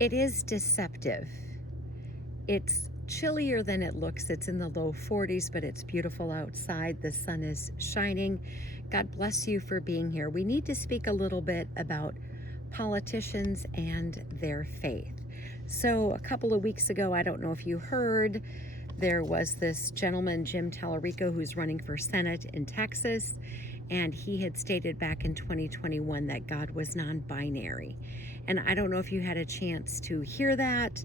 It is deceptive. It's chillier than it looks. It's in the low 40s, but it's beautiful outside. The sun is shining. God bless you for being here. We need to speak a little bit about politicians and their faith. So, a couple of weeks ago, I don't know if you heard, there was this gentleman, Jim Tallarico, who's running for Senate in Texas, and he had stated back in 2021 that God was non binary. And I don't know if you had a chance to hear that.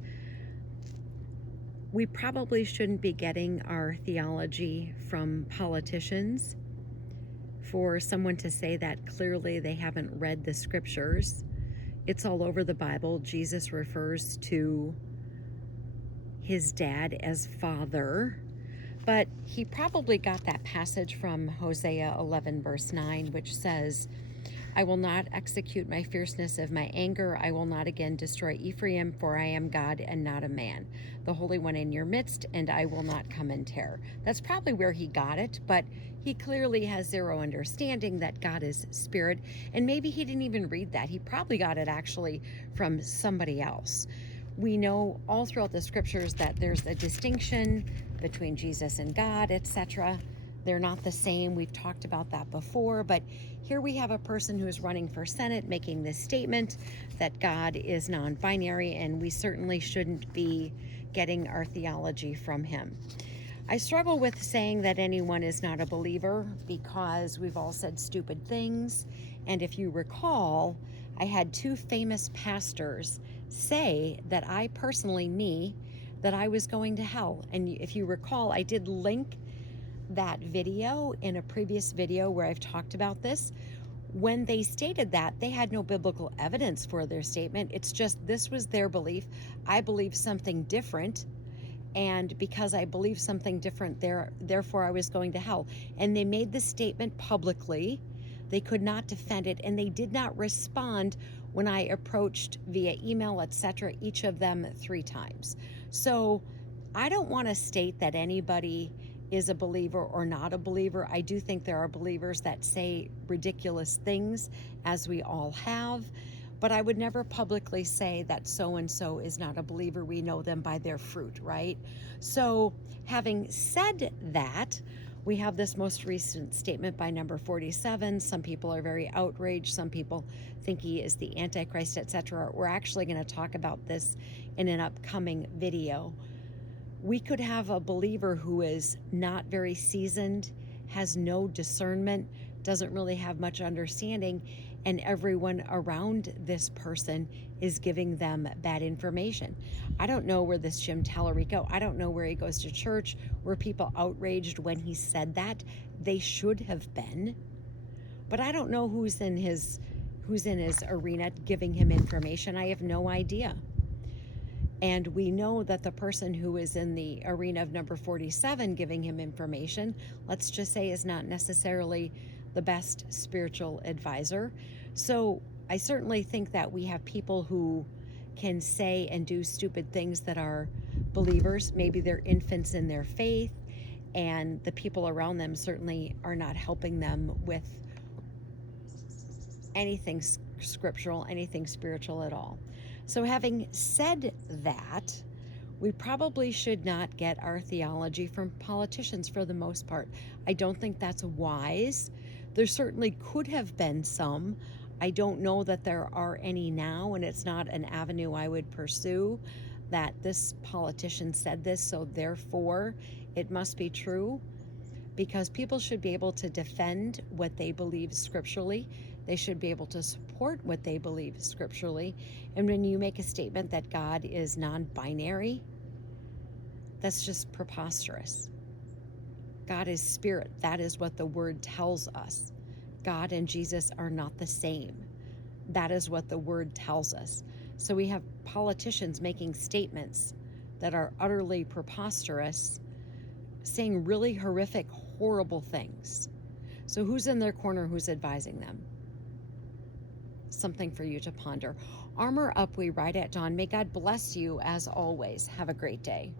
We probably shouldn't be getting our theology from politicians. For someone to say that, clearly they haven't read the scriptures. It's all over the Bible. Jesus refers to his dad as father, but he probably got that passage from Hosea 11 verse 9, which says, I will not execute my fierceness of my anger. I will not again destroy Ephraim, for I am God and not a man, the Holy One in your midst, and I will not come in terror. That's probably where he got it, but he clearly has zero understanding that God is spirit, and maybe he didn't even read that. He probably got it actually from somebody else. We know all throughout the scriptures that there's a distinction between Jesus and God, etc. They're not the same. We've talked about that before, but here we have a person who is running for Senate making this statement that God is non-binary, and we certainly shouldn't be getting our theology from him. I struggle with saying that anyone is not a believer because we've all said stupid things. And if you recall, I had two famous pastors say that I personally, that I was going to hell. And if you recall, I did link that video in a previous video where I've talked about this. When they stated that, they had no biblical evidence for their statement. It's just this was their belief. I believe something different. And because I believe something different, therefore I was going to hell. And they made this statement publicly. They could not defend it, and they did not respond when I approached via email, etc., each of them 3 times. So I don't want to state that anybody is a believer or not a believer. I do think there are believers that say ridiculous things, as we all have. But I would never publicly say that so-and-so is not a believer. We know them by their fruit, right? So having said that, we have this most recent statement by number 47. Some people are very outraged. Some people think he is the Antichrist, etc. We're actually going to talk about this in an upcoming video. We could have a believer who is not very seasoned, has no discernment, doesn't really have much understanding, and everyone around this person is giving them bad information. I don't know where this Jim Tallarico, I don't know where he goes to church. Were people outraged when he said that? They should have been. But I don't know who's in his arena giving him information. I have no idea. And we know that the person who is in the arena of number 47 giving him information, let's just say, is not necessarily the best spiritual advisor. So I certainly think that we have people who can say and do stupid things that are believers. Maybe they're infants in their faith, and the people around them certainly are not helping them with anything scriptural, anything spiritual at all. So having said that, we probably should not get our theology from politicians for the most part. I don't think that's wise. There certainly could have been some. I don't know that there are any now, and it's not an avenue I would pursue, that this politician said this, so therefore it must be true, because people should be able to defend what they believe scripturally. They should be able to support what they believe scripturally. And when you make a statement that God is non-binary, that's just preposterous. God is spirit. That is what the word tells us. God and Jesus are not the same. That is what the word tells us. So we have politicians making statements that are utterly preposterous, saying really horrific, horrible things. So who's in their corner? Who's advising them? Something for you to ponder. Armor up, we ride at dawn. May God bless you as always. Have a great day.